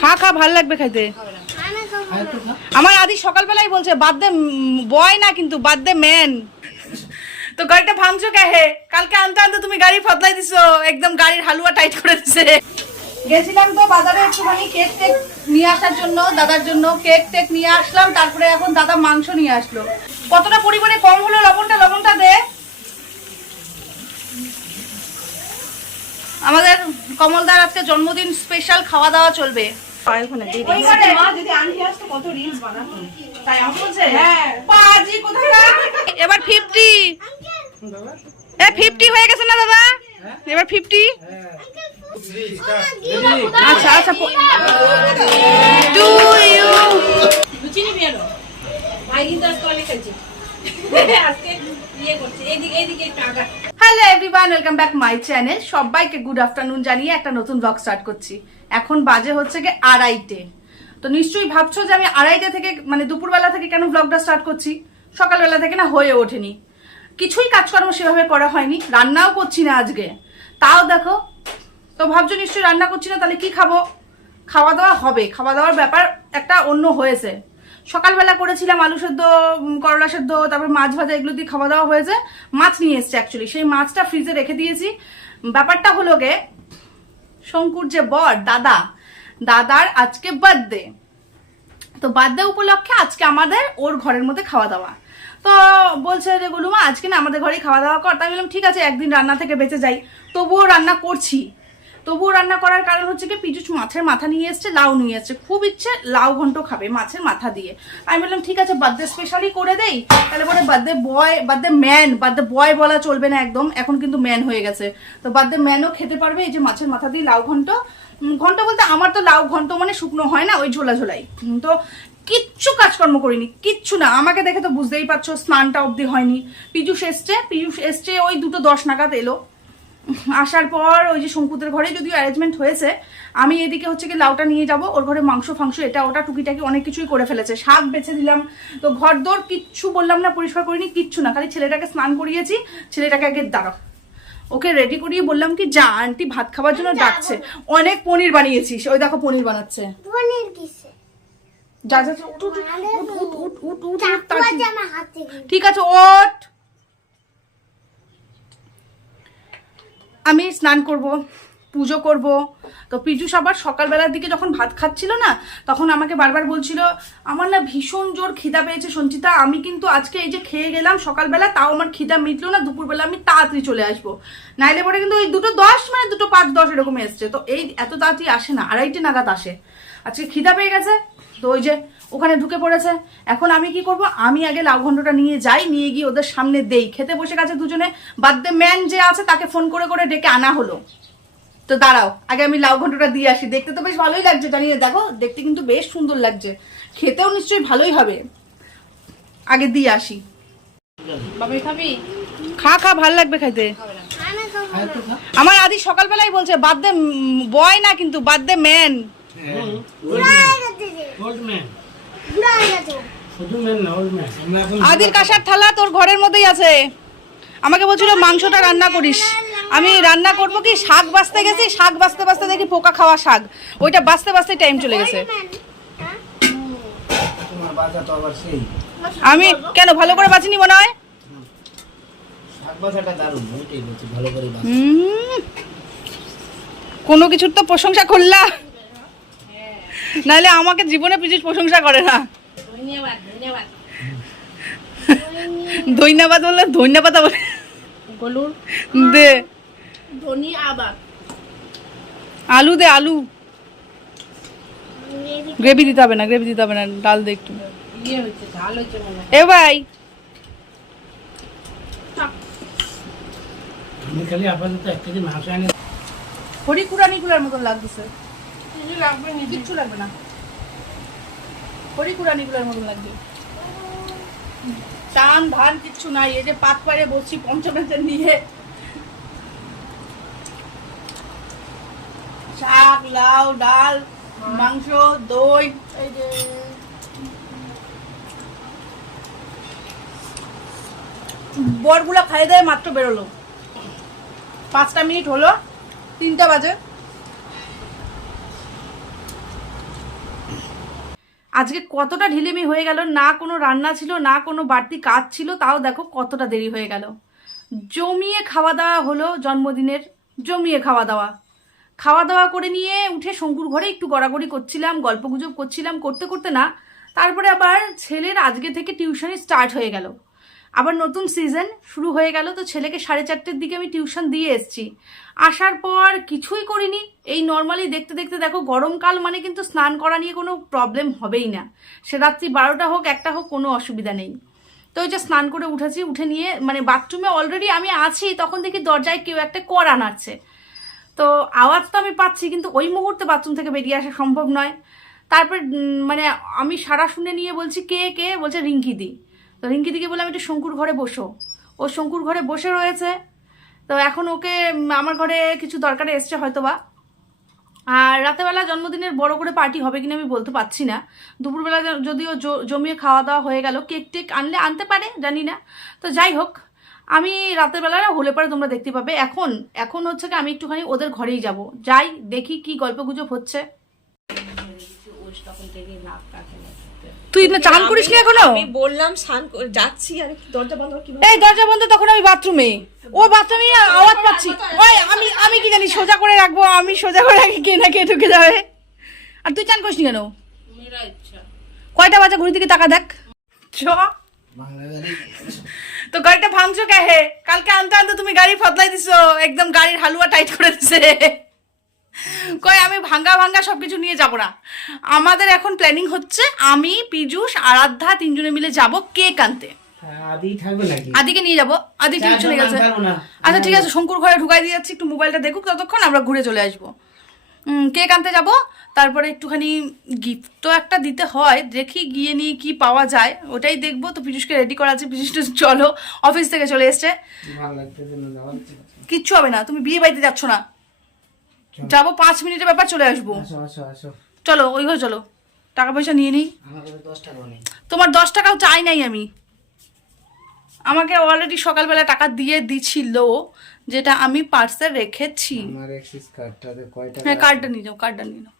খা খা, ভাল লাগবে খাইতে। আমার আদি সকালবেলায় বলছে বাদ দে বয় না, কিন্তু বাদ দে ম্যান। তো গাড়িটা ভাঙছো কে? কালকে আনতে আনতে তুমি গাড়ি ফদলাই দিছো, একদম গাড়ির হালুয়া টাইট করে দিছে। গেছিলাম তো বাজারে একটুখানি কেক টেক নিয়ে আসার জন্য, দাদার জন্য কেক টেক নিয়ে আসলাম। তারপরে এখন দাদা মাংস নিয়ে আসলো। কতটা পরিমাণে কম হলো লবণটা দে। আমাদের কমলদার আজকে জন্মদিন স্পেশাল খাওয়া দাওয়া চলবে। এবার 50 হয়ে গেছে না দাদা? এবার 50। আচ্ছা আচ্ছা, hello everyone, welcome back my channel. সবাইকে গুড আফটারনুন জানিয়ে একটা নতুন ব্লগ স্টার্ট করছি। এখন বাজে হচ্ছে কি 2:30। তো নিশ্চয়ই ভাবছো যে আমি 2:30 থেকে মানে দুপুরবেলা থেকে কেন ব্লগটা স্টার্ট করছি। সকালবেলা থেকে না হয়ে ওঠেনি, কিছুই কাজকর্ম সেভাবে করা হয়নি, রান্নাও করছি না আজকে। তাও দেখো, তো ভাবছো নিশ্চয়ই রান্না করছি না, তাহলে কি খাবো? খাওয়া দাওয়া হবে, খাওয়া দাওয়ার ব্যাপার একটা অন্য হয়েছে। সকালবেলা করেছিলাম আলু সেদ্ধ, করলা সেদ্ধ, তারপর মাছ ভাজা, এগুলো দিয়ে খাওয়া দাওয়া হয়েছে। মাছ নিয়ে এসছে অ্যাকচুয়ালি, সেই মাছটা ফ্রিজে রেখে দিয়েছি। ব্যাপারটা হলো গে, শঙ্কুর যে বর দাদার আজকে বার্থডে। তো বার্থডে উপলক্ষে আজকে আমাদের ওর ঘরের মধ্যে খাওয়া দাওয়া। তো বলছে যে গুলুমা আজকে না আমাদের ঘরেই খাওয়া দাওয়া কর। তাই বললাম ঠিক আছে, একদিন রান্না থেকে বেঁচে যাই। তবুও রান্না করছি। তবুও রান্না করার কারণ হচ্ছে কি, পিজুষ মাছের মাথা নিয়ে এসছে, লাউ নিয়ে এসছে। খুব ইচ্ছে লাউ ঘন্ট খাবে মাছের মাথা দিয়ে। আমি বললাম ঠিক আছে, বার্থডে স্পেশালি করে দেই। তাহলে পরে বার্থডে বয় বলা চলবে না একদম, এখন কিন্তু ম্যান হয়ে গেছে। তো বার্থডে ম্যানও খেতে পারবে এই যে মাছের মাথা দিয়ে লাউ ঘন্ট। ঘন্ট বলতে আমার তো লাউ ঘন্ট মানে শুকনো হয় না, ওই ঝোলা ঝোলাই। তো কিচ্ছু কাজকর্ম করিনি, কিচ্ছু না। আমাকে দেখে তো বুঝতেই পারছো, স্নানটা অবধি হয়নি। পিজুষ এসছে ওই 2:10 নাগাদ এলো। আসার পর ওই যে শঙ্কুদের ঘরে যদিও অ্যারেঞ্জমেন্ট হয়েছে, আমি এদিকে হচ্ছে কি লাউটা নিয়ে যাব। ওর ঘরে মাংস ফাংস এটা ওটা টুকিটাকি অনেক কিছুই করে ফেলেছে। শাক বেছে দিলাম। তো ঘর দোর কিচ্ছু বললাম না, পরিষ্কার করিনি, কিচ্ছু না। খালি ছেলেটাকে স্নান করিয়েছি। ছেলেটাকে আগে দাঁড়াও, ওকে রেডি করিয়ে বললাম কি যা, আন্টি ভাত খাবার জন্য ডাকছে। অনেক পনির বানিয়েছিস, ওই দেখো পনির বানাচ্ছে। যা যা উঠ, ঠিক আছে ওঠ। আমি স্নান করব, পুজো করব। তো পিজুষ আবার সকালবেলার দিকে যখন ভাত খাচ্ছিল না, তখন আমাকে বারবার বলছিল আমার না ভীষণ জোর খিদা পেয়েছে সঞ্চিতা। আমি কিন্তু আজকে এই যে খেয়ে গেলাম সকালবেলা, তাও আমার খিদা মিটলো না। দুপুরবেলা আমি তাড়াতাড়ি চলে আসবো, নাইলে পরে কিন্তু ওই 2:10 মানে 2:05-10 এরকম এসছে। তো এই এত তাড়াতাড়ি আসে না, 2:30 নাগাদ আসে। আজকে খিদা পেয়ে গেছে, তো ওই যে ওখানে ঢুকে পড়েছে। এখন আমি কি করব, আমি আগে লাউ ঘন্টটা নিয়ে যাই, নিয়ে গিয়ে ওদের সামনে দেই। খেতে বসে গেছে দুজনে। বার্থডে ম্যান যে আছে তাকে ফোন করে করে ডেকে আনা হলো। তো দাঁড়াও, আগে আমি লাউ ঘন্টটা দিয়ে আসি। দেখতে তো বেশ ভালোই লাগছে জানিয়ে, দেখো দেখতে কিন্তু বেশ সুন্দর লাগছে, খেতেও নিশ্চয়ই ভালোই হবে। আগে দিয়ে আসি। বাবাই খাবি? খা খা, ভাল লাগবে খাইতে। আমার আদি সকালবেলায় বলছে বার্থডে বয় না, কিন্তু বার্থডে ম্যান। আদির কাঁসার থালা তোর ঘরের মধ্যেই আছে। আমাকে বলছিল মাংসটা রান্না করিস। আমি রান্না করব কি, শাক বাছতে গেছি, শাক বাছতে বাছতে দেখি পোকা খাওয়া শাক। ওইটা বাছতে বাছতে টাইম চলে গেছে। আমি কেন ভালো করে বাছিনি মনে হয়? কোনো কিছুর তো প্রশংসা করলা, নাহলে আমাকে জীবনে পিজুষ প্রশংসা করে না। ধন্যবাদ বললে ধন্যবাদ বলে দে। আলু দে, আলু। গ্রেভি দিতে হবে না, গ্রেভি দিতে হবে না, ডাল দে একটু। এ ভাই হরিকুরানিগুলার মতন লাগতেছে। কিচ্ছু লাগবে না, হরিকুরানিগুলার মতন লাগবে। টান ধান কিচ্ছু নাই। এই যে পাত পাড়ে বসছি পঞ্চমের নিয়ে, শাক, লাউ, ডাল, মাংস, দই। এই যে বরগুলা খাই দেয় মাত্র বেরোলো, 5টা মিনিট হলো, 3টা বাজে। আজকে কতটা ঢিলেমি হয়ে গেল, না কোনো রান্না ছিল না কোনো বাড়তি কাজ ছিল, তাও দেখো কতটা দেরি হয়ে গেল। জমিয়ে খাওয়া দাওয়া হলো জন্মদিনের, জমিয়ে খাওয়া দাওয়া করে নিয়ে উঠে শঙ্কুর ঘরে একটু গড়াগড়ি করছিলাম, গল্পগুজব করছিলাম, করতে করতে না তারপরে আবার ছেলের আজকে থেকে টিউশনি স্টার্ট হয়ে গেল, আবার নতুন সিজন শুরু হয়ে গেল। তো ছেলেকে 4:30-র দিকে আমি টিউশন দিয়ে এসেছি। আসার পর কিছুই করিনি, এই নর্মালি দেখতে দেখতে দেখো গরমকাল মানে কিন্তু স্নান করা নিয়ে কোনো প্রবলেম হবেই না, সে রাত্রি 12টা হোক 1টা হোক কোনো অসুবিধা নেই। তো ওই যে স্নান করে উঠেছি, উঠে নিয়ে মানে বাথরুমে অলরেডি আমি আছি, তখন দেখি দরজায় কেউ একটা কর আনাচ্ছে। তো আওয়াজ তো আমি পাচ্ছি, কিন্তু ওই মুহূর্তে বাথরুম থেকে বেরিয়ে আসা সম্ভব নয়। তারপর মানে আমি সারা শুনে নিয়ে বলছি কে কে, বলছে রিঙ্কি দি। তো রিঙ্কি দিকে বলে আমি একটু শঙ্কুর ঘরে বসো, ও শঙ্কুর ঘরে বসে রয়েছে। তো এখন ওকে আমার ঘরে কিছু দরকারে এসছে হয়তোবা। আর রাতেবেলা জন্মদিনের বড় করে পার্টি হবে কিনা আমি বলতে পারছি না। দুপুরবেলা যদিও জমিয়ে খাওয়া দাওয়া হয়ে গেল, কেক টেক আনতে পারে জানি না। তো যাই হোক, আমি রাতের বেলা হলে পরে তোমরা দেখতে পাবে। এখন হচ্ছে কি আমি একটুখানি ওদের ঘরেই যাব, যাই দেখি কি গল্প গুজব হচ্ছে। তুই না চান করিস নি এখনো? আমি বললাম স্নান যাচ্ছি, আর দরজা বন্ধ কি? এই দরজা বন্ধ, তখন আমি বাথরুমে, ও বাথরুমে আওয়াজ পাচ্ছি। ওই আমি কি জানি, সোজা করে রাখবো, আমি সোজা করে রাখি, কে না কে ঢুকে যাবে। আর তুই চান করিস নি কেন? কয়টা বাজে ঘড়ি দিকে টাকা দেখ। চ তো গাড়িটা ভাঙছো কে হে? কালকে আনতে আনতে তুমি গাড়ি ফদলাই দিছো, একদম গাড়ির হালুয়া টাইট করে দিছে। কই আমি ভাঙ্গা সবকিছু নিয়ে যাব না। আমাদের এখন প্ল্যানিং হচ্ছে আমি, পীযূষ, আরাধ্যা 3 জনে মিলে যাব কেক আনতে। আদি থাকবে নাকি? আদিকে নিয়ে যাব, আদি টিউশন চলে গেছে। আচ্ছা ঠিক আছে, শঙ্কুর ঘরে ঢুকাই দিয়ে যাচ্ছি, একটু মোবাইলটা দেখুক, ততক্ষণ আমরা ঘুরে চলে আসবো। কেক আনতে যাব, তারপরে একটুখানি গিফট তো একটা দিতে হয়, দেখি গিয়ে নিয়ে কি পাওয়া যায় ওটাই দেখবো। তো পীযূষকে রেডি করা আছে, পীযূষ চলো, অফিস থেকে চলে এসছে। কিচ্ছু হবে না, তুমি বিয়ে বাড়িতে যাচ্ছ না, যাবো 5 মিনিটের ব্যাপার, চলে আসবো। চলো ওই ঘরে চলো, টাকা পয়সা নিয়ে নিই। তোমার 10 টাকাও চাই নাই আমি, আমাকে অলরেডি সকালবেলা টাকা দিয়ে দিছিল, যেটা আমি পার্সে রেখেছি। হ্যাঁ কার্ডটা নিয়ে যাও,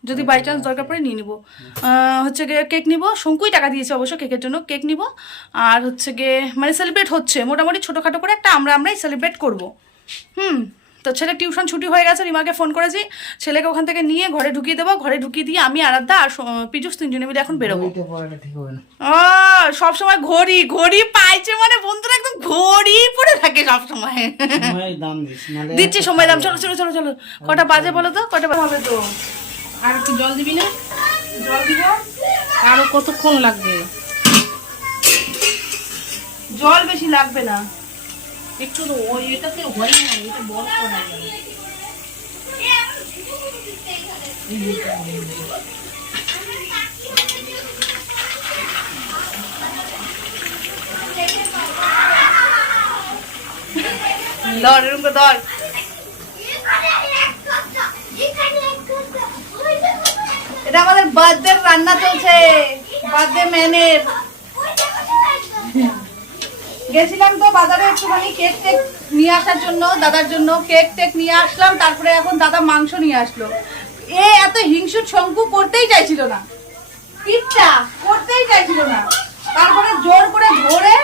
যদি বাই চান্স দরকার পড়ে নিয়ে নিবো। হচ্ছে গিয়ে কেক নিবো, শঙ্কুই টাকা দিয়েছে অবশ্য কেকের জন্য, কেক নিবো। আর হচ্ছে গিয়ে মানে সেলিব্রেট হচ্ছে মোটামুটি ছোটোখাটো করে একটা, আমরাই সেলিব্রেট করবো। তো ছেলে টিউশন ছুটি হয়ে গেছে, রিমাকে ফোন করেছি, ছেলেকে ওখান থেকে নিয়ে ঘরে ঢুকিয়ে দেবো। ঘরে ঢুকিয়ে দিয়ে আমি, আরাধ্যা আর পীযূষ 3 জনে মিলে এখন বেরোবো। সবসময় ঘড়ি পাইছে মানে বন্ধুরা একদম ঘড়ি পরে থাকে সবসময়। দিচ্ছি সময় দাম, চলো চলো চলো চলো। কটা বাজে বলো তো, কটা বাজে হবে? তো আর একটু জল দিবি না? জল দিব। আরো কতক্ষণ লাগবে? জল বেশি লাগবে না, একটু ওই এটাতে হয় না, এটা বড় করা যাবে। ধর এরকম করে ধর। এটা আমাদের বার্থডে রান্না চলছে, বার্থডে মেনের। গেছিলাম তো বাজারে একটুখানি কেক টেক নিয়ে আসার জন্য, দাদার জন্য কেক টেক নিয়ে আসলাম। তারপরে এখন দাদা মাংস নিয়ে আসলো। এত হিংসুট শঙ্কু করতেই চাইছিল না, পিঠটা করতেই চাইছিল না। তারপরে জোর করে ধরে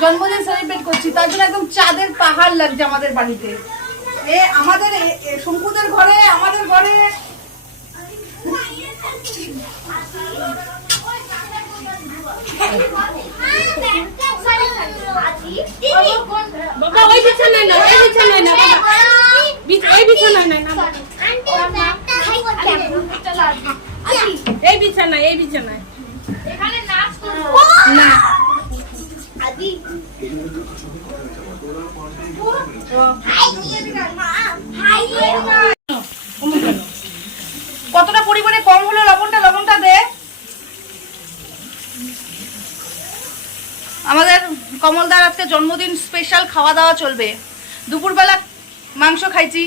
জন্মদিন সেলিব্রেট করছি, তার জন্য একদম চাঁদের পাহাড় লাগছে আমাদের বাড়িতে। আমাদের শঙ্কুদের ঘরে, আমাদের ঘরে বাবা ওই বিছানায় না, এই বিছানায় না, এই বিছানায় না, এই বিছানায়, এই বিছানায় এখানে নাচ করব না। আদি কতটা পরিমাণে কম হলো লবণটা দে। আমাদের কমলদার আজকে জন্মদিন স্পেশাল খাওয়া দাওয়া চলবে। দুপুরবেলা মাংস খাইছি,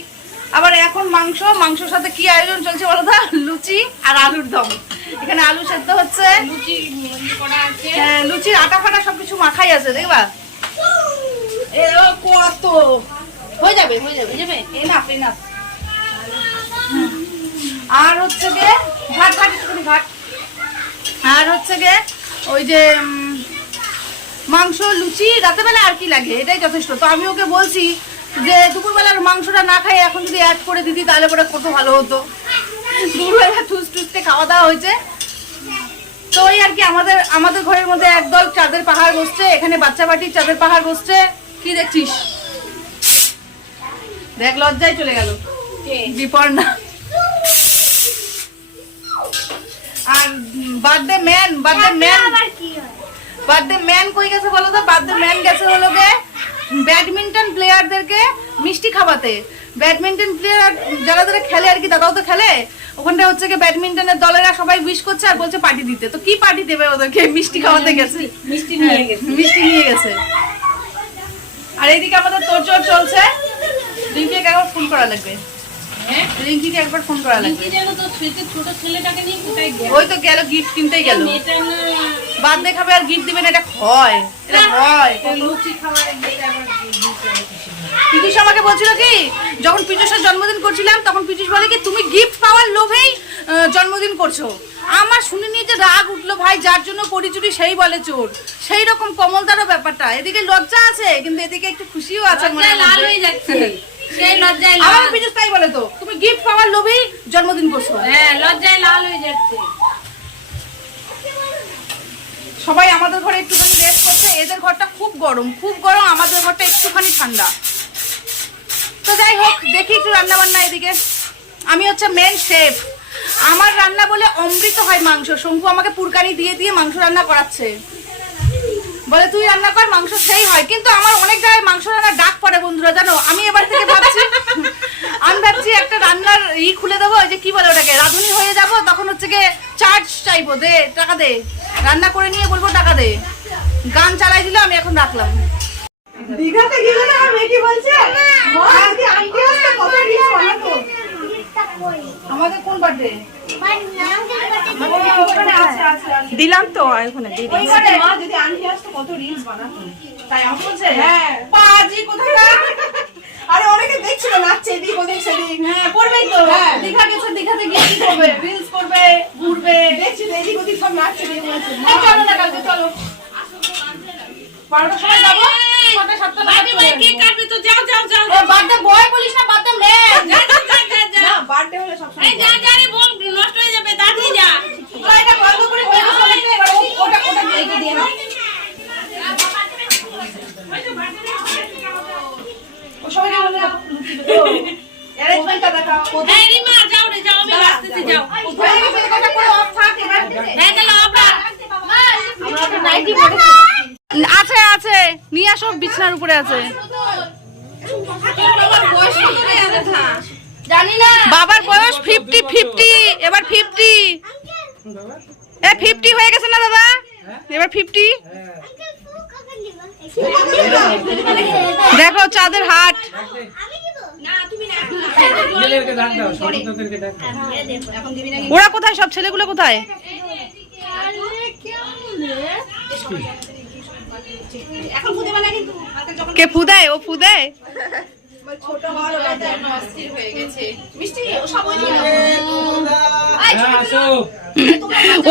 আবার এখন মাংসর সাথে কি আয়োজন চলছে বলো তো? লুচি আর আলুর দম। এখানে আলু সেদ্ধ হচ্ছে, লুচির আটা ফাটা সবকিছু মাখাই আছে, দেখবা কত হয়ে যাবে এনাফ। আর হচ্ছে গিয়ে ঘাট একটুখানি ঘাট আর হচ্ছে গে ওই যে মাংস লুচি রাতেবেলা আর কি লাগে, এটাই যথেষ্ট। তো আমি ওকে বলছি যে দুপুরবেলার মাংসটা না খাই এখন যদি অ্যাড করে দিতি তাহলে পরে কত ভালো হতো। দুপুরবেলা ঠুস ঠুসতে খাওয়া দাওয়া হয়েছে। তো ওই আর কি আমাদের ঘরের মধ্যে একদল চাঁদের পাহাড় বসছে, এখানে বাচ্চা বাটির চাঁদের পাহাড় বসছে। কি দেখছিস? দেখ লজ্জায় চলে গেল বিপর্ণা। আর বার্থডে ম্যান কই গেছে বলো তো? বার্থডে ম্যান গেছে হলো গে ব্যাডমিন্টন প্লেয়ারদেরকে মিষ্টি খাওয়াতে। ব্যাডমিন্টন প্লেয়ার যারা যারা খেলে আর কি, দাদাও তো খেলে, ওখানটা হচ্ছে কি ব্যাডমিন্টনের দলেরা সবাই উইশ করছে আর বলছে পার্টি দিতে। তো কি পার্টি দেবে ওদেরকে? মিষ্টি খাওয়াতে গেছে, মিষ্টি নিয়ে গেছে। আর এইদিকে আমাদের তোড়জোড় চলছে। রিঙ্কিকে একবার ফোন করা লাগবে। রিঙ্কিকে একবার ফোন করা লাগবে। ওই তো গেল গিফট কিনতেই গেল। বাদ দেখাবে আর গিফট দিবেন, এটা হয়, এটা হয়। পিতুষ আমাকে বলছিল কি, যখন পিতুষের জন্মদিন করছিলাম তখন পিতুষ বলে কি তুমি গিফট পাওয়ার লোভেই জন্মদিন করছো। আমার শুনে নিয়ে যে রাগ উঠলো ভাই, যার জন্য করি চুরি সেই বলে চোর। সেই রকম কমলদারও ব্যাপারটা, এদিকে লজ্জা আছে কিন্তু এদিকে একটু খুশিও আছে। লাল হয়ে যাচ্ছে সেই লজ্জায়। আমার পিতুষ তাই বলে তো, তুমি গিফট পাওয়ার লোভেই জন্মদিন করছো। হ্যাঁ, লজ্জায় লাল হয়ে যাচ্ছে। সবাই আমাদের ঘরে একটুখানি রেস্ট করছে। এদের ঘরটা খুব গরম, আমাদের ঘরটা একটুখানি ঠান্ডা। তো যাই হোক, দেখি একটু রান্না বান্না। এদিকে আমি হচ্ছে মেন শেফ, আমার রান্না বলে অমৃত হয় মাংস। শঙ্কু আমাকে পুরকানি দিয়ে দিয়ে মাংস রান্না করাচ্ছে, বলে তুই রান্না কর, মাংস সেই হয়। কিন্তু আমার অনেক জায়গায় মাংস রান্নার ডাক পড়ে বন্ধুরা, জানো। আমি এবার থেকে ভাবছি একটা রান্নার খুলে দেবো, যে কি বলে ওটাকে, রাঁধুনি হয়ে যাব। তখন হচ্ছে গিয়ে চার্জ চাইবো, দে টাকা দে, রান্না করে নিয়ে বলবো টাকা দে। গান চালাই দিল, আমি এখন রাখলাম। দীঘাতে গেলে না মেকি বলছে আজকে আন্টি আসছে, কত রিলস বানাতো। আমাদের কোন বার্থডে? দিলাম তো ওখানে মা, যদি আন্টি আসতো কত রিলস বানাতো। তাই আমি বলছে হ্যাঁ পাজি কোথায়। আরে অনেকে দেখছিল নাচছে এদিক ওদিক সেদিক। হ্যাঁ করবেই তো, দীঘা গেছে, দীঘাতে গিয়ে কি করবে? রিলস করবে, ঘুরবে, দেখছিল এদিক ওদিক সব নাচছে। চলো না কালকে, চলো 12টার সময় যাবো। 6টা 7টা কেক কাটবে তো, যাও যাও যাও। বার্থডে বয় বলিস না, বার্থডে ম্যান। যা বার্থডে হলে সব সময় যা যা রে, বোন নষ্ট হয়ে যাবে, দাদি যা। এটা গল্প করে হয়ে গেছে, এবার ওটা দিয়ে দিয়ে নাও। ও সবাই বলে অ্যারেঞ্জমেন্টটা দেখাও। এই রিমা যাও রে, যাও, আমি আসতেছি, যাও। হয়ে গেছে, এটা করে অফ থাক এবার। হ্যাঁ চলো অফ রাখ। আমরা তো নাইটি পরে আছে আছে, নিয়ে আসো, বিছানার উপরে আছে। জানি না, বাবার বয়স 50 এবার 50 50 হয়ে গেছে না দাদা, এবার 50। দেখো চাঁদের হাট। ওরা কোথায়, সব ছেলেগুলো কোথায়? কে ফুদায়? ও ফুদায়।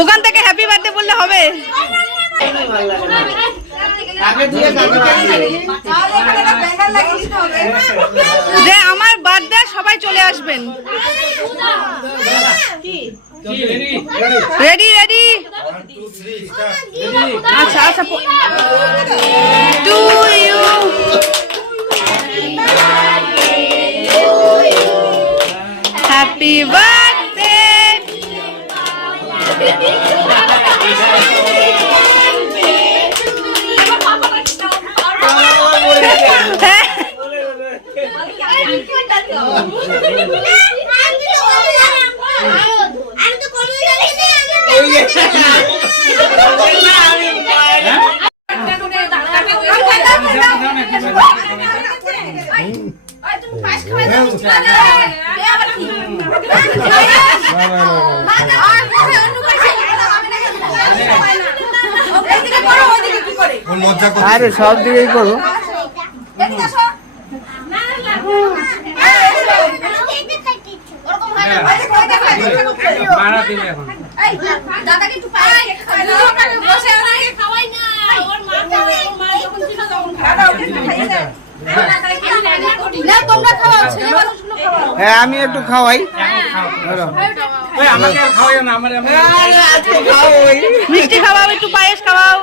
ওখান থেকে হ্যাপি বার্থডে বললে হবে। যে আমার বার্থডে সবাই চলে আসবেন। রেডি রেডি, আচ্ছা আচ্ছা। To you, happy birthday. আরে সব দিকেই করো। মারা দিলে এখন এই দাদাকে একটু পায়ে খাওয়াই বসে ওনাকে খাওয়াই না ওর মা খাওয়াই ওর মা যখন ছিল তখন খাওয়াই না তোমরা খাওয়াও ছেলে মানুষগুলো খাওয়াও হ্যাঁ আমি একটু খাওয়াই ধরো। ওই আমাকে আর খাওয়াইও না আমার মিষ্টি খাওয়াও, একটু পায়েস খাওয়াও।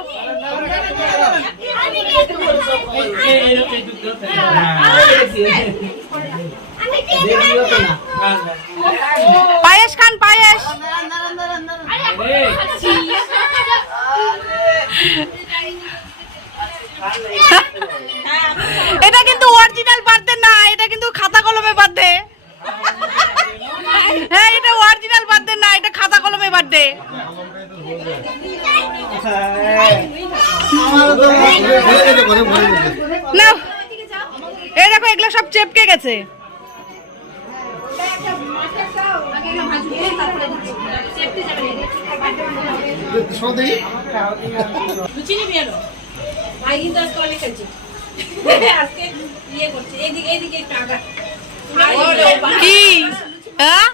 পায়েস খান, পায়েস। এটা কিন্তু অরিজিনাল বার্থডে না, এটা কিন্তু খাতা কলমে বার্থডে। হ্যাঁ এটা অরিজিনাল বার্থডে না, এটা খাতা কলমে বার্থডে। না এই দেখো এগুলো সব চেপকে গেছে। কি হ্যাঁ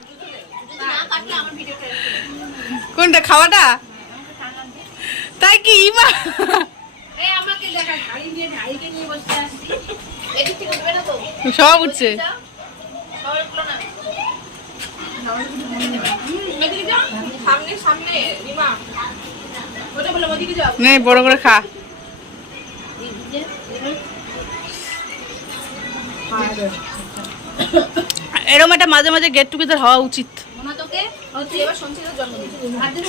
কোনটা খাওয়াটা? তাই কি মা সব উঠছে। নে বড় করে খা। এরকম একটা মাঝে মাঝে গেট টুগেদার হওয়া উচিত।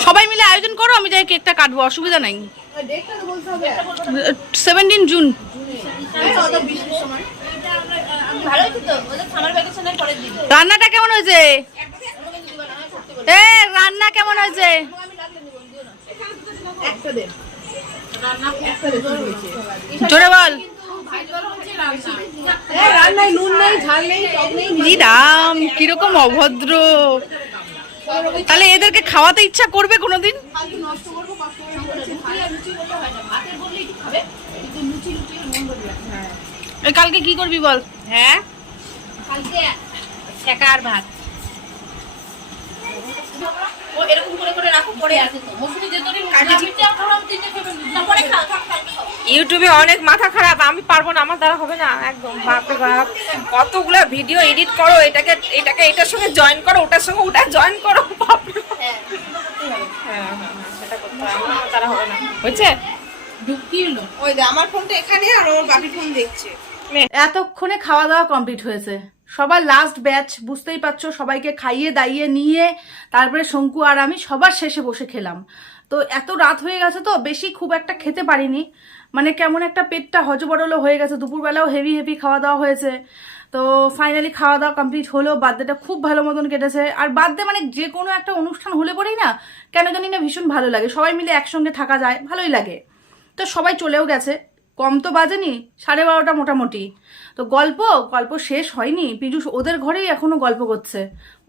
সবাই মিলে আয়োজন করো, আমি যাই কেকটা কাটবো, অসুবিধা নাই। 17 জুন। রান্নাটা কেমন হয়েছে? রান্না কেমন হয়েছে? জোরে বল। রাম কিরকম অভদ্র। তাহলে এদেরকে খাওয়াতে ইচ্ছা করবে কোনোদিন? কালকে কি করবি বল? হ্যাঁ কালকে শেখা আর ভাত ও এরকম করে করে রাখো, পড়ে আছে তো মৌসুমী যে তোর কাজে ফিরতে আমরা তিনটে খেয়ে তারপরে খাও। ইউটিউবে অনেক মাথা খারাপ, আমি পারবো না, আমার দ্বারা হবে না একদম। বাপরে বাপ কতগুলো ভিডিও এডিট করো, এটাকে এটার সঙ্গে জয়েন করো, ওটার সঙ্গে ওটা জয়েন করো, বাপরে বাপ। হ্যাঁ সেটা করতে হবে, আমার দ্বারা হবে না। হয়েছে ওই যে আমার ফোনটা এখানে আর ওর বাকি ফোন দেখছে। এতক্ষণে খাওয়া দাওয়া কমপ্লিট হয়েছে, সবার লাস্ট ব্যাচ, বুঝতেই পারছো। সবাইকে খাইয়ে দাইয়ে নিয়ে তারপরে শঙ্কু আর আমি সবার শেষে বসে খেলাম। তো এত রাত হয়ে গেছে তো বেশি খুব একটা খেতে পারিনি, মানে কেমন একটা পেটটা হজবরলও হয়ে গেছে। দুপুরবেলাও হেভি হেভি খাওয়া দাওয়া হয়েছে। তো ফাইনালি খাওয়া দাওয়া কমপ্লিট হলো। বার্থডেটা খুব ভালো মতন কেটেছে। আর বার্থডে মানে যে কোনো একটা অনুষ্ঠান হলে পরেই না কেন জানি না ভীষণ ভালো লাগে, সবাই মিলে একসঙ্গে থাকা যায়, ভালোই লাগে। তো সবাই চলেও গেছে, কম তো বাজেনি, 12:30 মোটামুটি। তো গল্প শেষ হয়নি, পীযুষ ওদের ঘরেই এখনো গল্প করছে,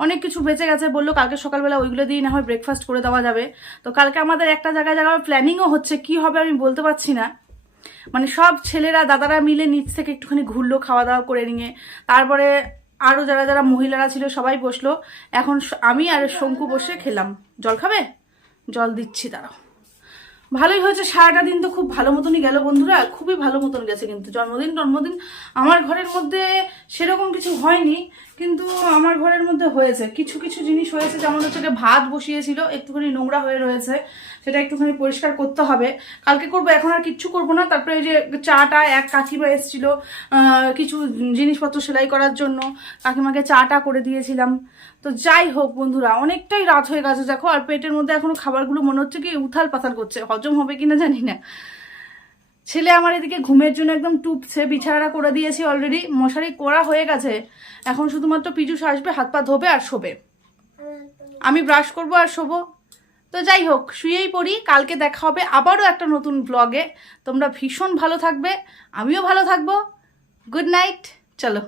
অনেক কিছু বেঁচে গেছে। বললো কালকে সকালবেলা ওইগুলো দিয়ে না হয় ব্রেকফাস্ট করে দেওয়া যাবে। তো কালকে আমাদের একটা জায়গায় প্ল্যানিংও হচ্ছে, কি হবে আমি বলতে পারছি না। মানে সব ছেলেরা দাদারা মিলে নিচ থেকে একটুখানি ঘুরলো খাওয়া দাওয়া করে নিয়ে, তারপরে আরও যারা যারা মহিলারা ছিল সবাই বসলো। এখন আমি আর শঙ্কু বসে খেলাম। জল খাবে? জল দিচ্ছি দাঁড়াও। ভালোই হয়েছে, সারাটা দিন তো খুব ভালো মতনই গেল বন্ধুরা, খুবই ভালো মতন গেছে। কিন্তু জন্মদিন আমার ঘরের মধ্যে সেরকম কিছু হয়নি, কিন্তু আমার ঘরের মধ্যে হয়েছে কিছু কিছু জিনিস হয়েছে। যেমন হচ্ছে ভাত বসিয়েছিল, একটুখানি নোংরা হয়ে রয়েছে, সেটা একটুখানি পরিষ্কার করতে হবে, কালকে করবো, এখন আর কিচ্ছু করবো না। তারপরে এই যে চাটা, এক কাকিমা এসেছিল কিছু জিনিসপত্র সেলাই করার জন্য, কাকিমাকে চাটা করে দিয়েছিলাম। তো যাই হোক বন্ধুরা, অনেকটাই রাত হয়ে গেছে দেখো। আর পেটের মধ্যে এখনো খাবারগুলো মনে হচ্ছে কি উথাল পাথাল করছে, হজম হবে কিনা জানি না। ছেলে আমার এদিকে ঘুমের জন্য একদম টুপছে, বিছানাটা করে দিয়েছি অলরেডি, মশারি করা হয়ে গেছে। এখন শুধুমাত্র পীযুষ আসবে, হাত পা ধোবে আর শোবে, আমি ব্রাশ করবো আর শোবো। তো যাই হোক, শুয়েই পড়ি। কালকে দেখা হবে আবারও একটা নতুন ব্লগে। তোমরা ভীষণ ভালো থাকবে, আমিও ভালো থাকবো। গুড নাইট, চলো।